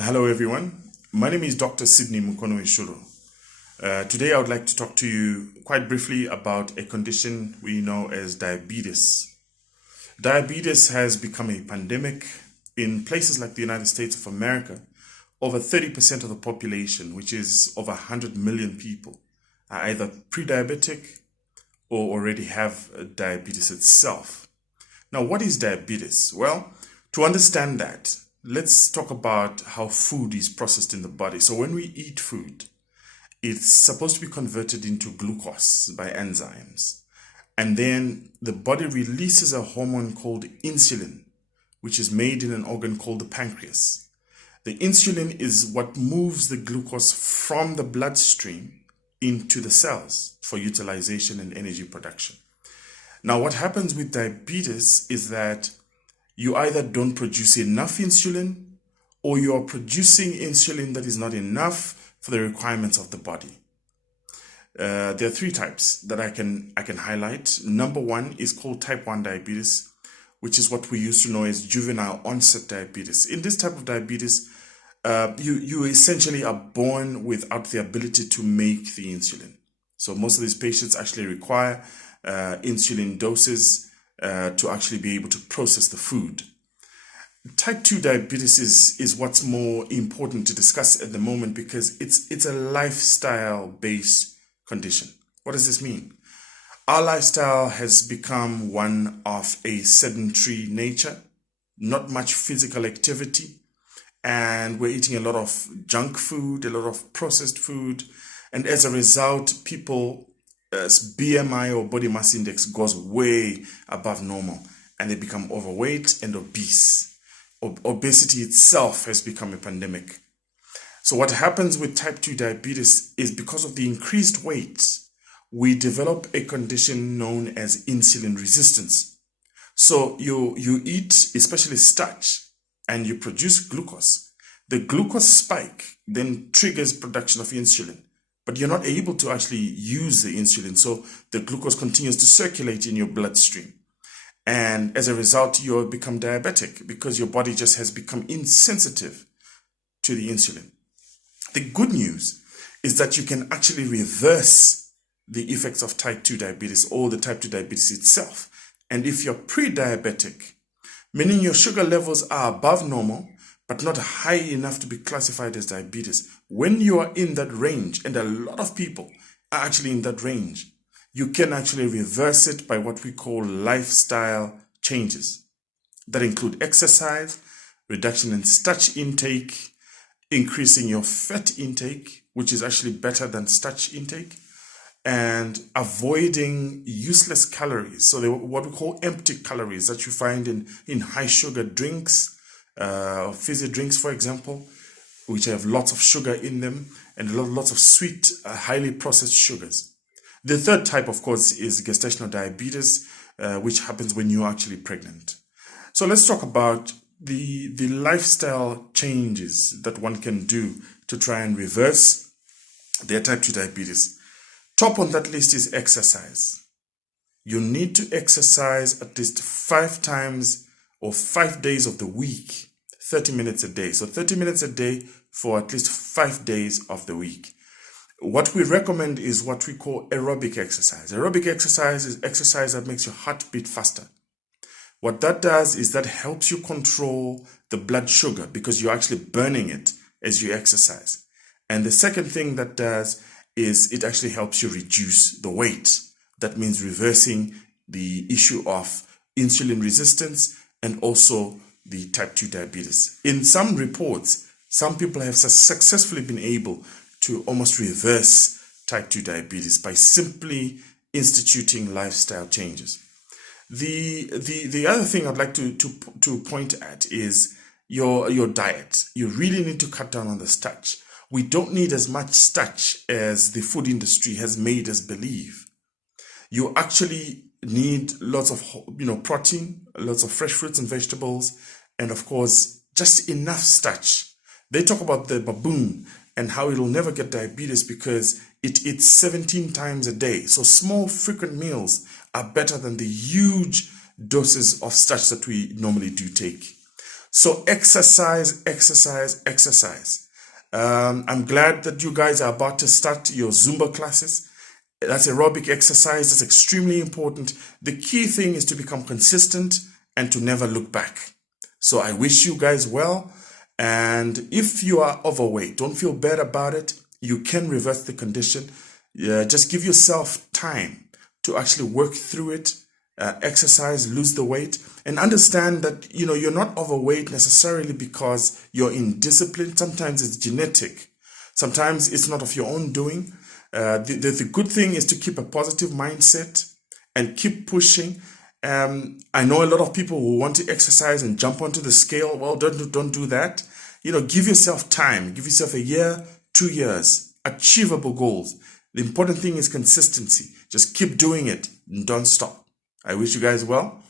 Hello everyone, my name is Dr. Sydney Mukono Ishuro. Today I would like to talk to you quite briefly about a condition we know as diabetes. Diabetes has become a pandemic in places like the United States of America. Over 30% of the population, which is over 100 million people, are either pre-diabetic or already have diabetes itself. Now, what is diabetes? Well, to understand that, let's talk about how food is processed in the body. So when we eat food, it's supposed to be converted into glucose by enzymes. And then the body releases a hormone called insulin, which is made in an organ called the pancreas. The insulin is what moves the glucose from the bloodstream into the cells for utilization and energy production. Now, what happens with diabetes is that you either don't produce enough insulin or you are producing insulin that is not enough for the requirements of the body. There are three types that I can highlight. Number one is called type 1 diabetes, which is what we used to know as juvenile onset diabetes. In this type of diabetes, you essentially are born without the ability to make the insulin. So most of these patients actually require insulin doses to actually be able to process the food. Type 2 diabetes is what's more important to discuss at the moment because it's a lifestyle-based condition. What does this mean? Our lifestyle has become one of a sedentary nature, not much physical activity, and we're eating a lot of junk food, a lot of processed food, and as a result, people's BMI or body mass index goes way above normal and they become overweight and obese. Obesity itself has become a pandemic. So what happens with type 2 diabetes is because of the increased weight, we develop a condition known as insulin resistance. So you eat, especially starch, and you produce glucose. The glucose spike then triggers production of insulin, but you're not able to actually use the insulin. So the glucose continues to circulate in your bloodstream. And as a result, you become diabetic because your body just has become insensitive to the insulin. The good news is that you can actually reverse the effects of type 2 diabetes or the type 2 diabetes itself. And if you're pre-diabetic, meaning your sugar levels are above normal, but not high enough to be classified as diabetes, when you are in that range, and a lot of people are actually in that range, you can actually reverse it by what we call lifestyle changes that include exercise, reduction in starch intake, increasing your fat intake, which is actually better than starch intake, and avoiding useless calories. So what we call empty calories that you find in high sugar drinks, fizzy drinks, for example, which have lots of sugar in them and lots of sweet, highly processed sugars. The third type, of course, is gestational diabetes, which happens when you're actually pregnant. So let's talk about the lifestyle changes that one can do to try and reverse their type 2 diabetes. Top on that list is exercise. You need to exercise at least 5 times or 5 days of the week, 30 minutes a day. So 30 minutes a day for at least 5 days of the week. What we recommend is what we call aerobic exercise. Aerobic exercise is exercise that makes your heart beat faster. What that does is that helps you control the blood sugar because you're actually burning it as you exercise. And the second thing that does is it actually helps you reduce the weight. That means reversing the issue of insulin resistance and also the type 2 diabetes. In some reports, some people have successfully been able to almost reverse type 2 diabetes by simply instituting lifestyle changes. The other thing I'd like to point at is your diet. You really need to cut down on the starch. We don't need as much starch as the food industry has made us believe. You actually need lots of protein, lots of fresh fruits and vegetables, and of course, just enough starch. They talk about the baboon and how it'll never get diabetes because it eats 17 times a day. So small, frequent meals are better than the huge doses of starch that we normally do take. So exercise, exercise, exercise. I'm glad that you guys are about to start your Zumba classes. That's aerobic exercise. That's extremely important. The key thing is to become consistent and to never look back. So I wish you guys well. And if you are overweight, don't feel bad about it. You can reverse the condition. Just give yourself time to actually work through it. Exercise, lose the weight, and understand that you're not overweight necessarily because you're indisciplined. Sometimes it's genetic. Sometimes it's not of your own doing. The good thing is to keep a positive mindset and keep pushing. I know a lot of people who want to exercise and jump onto the scale. Well, don't do that. Give yourself time. Give yourself a year, 2 years. Achievable goals. The important thing is consistency. Just keep doing it and don't stop. I wish you guys well.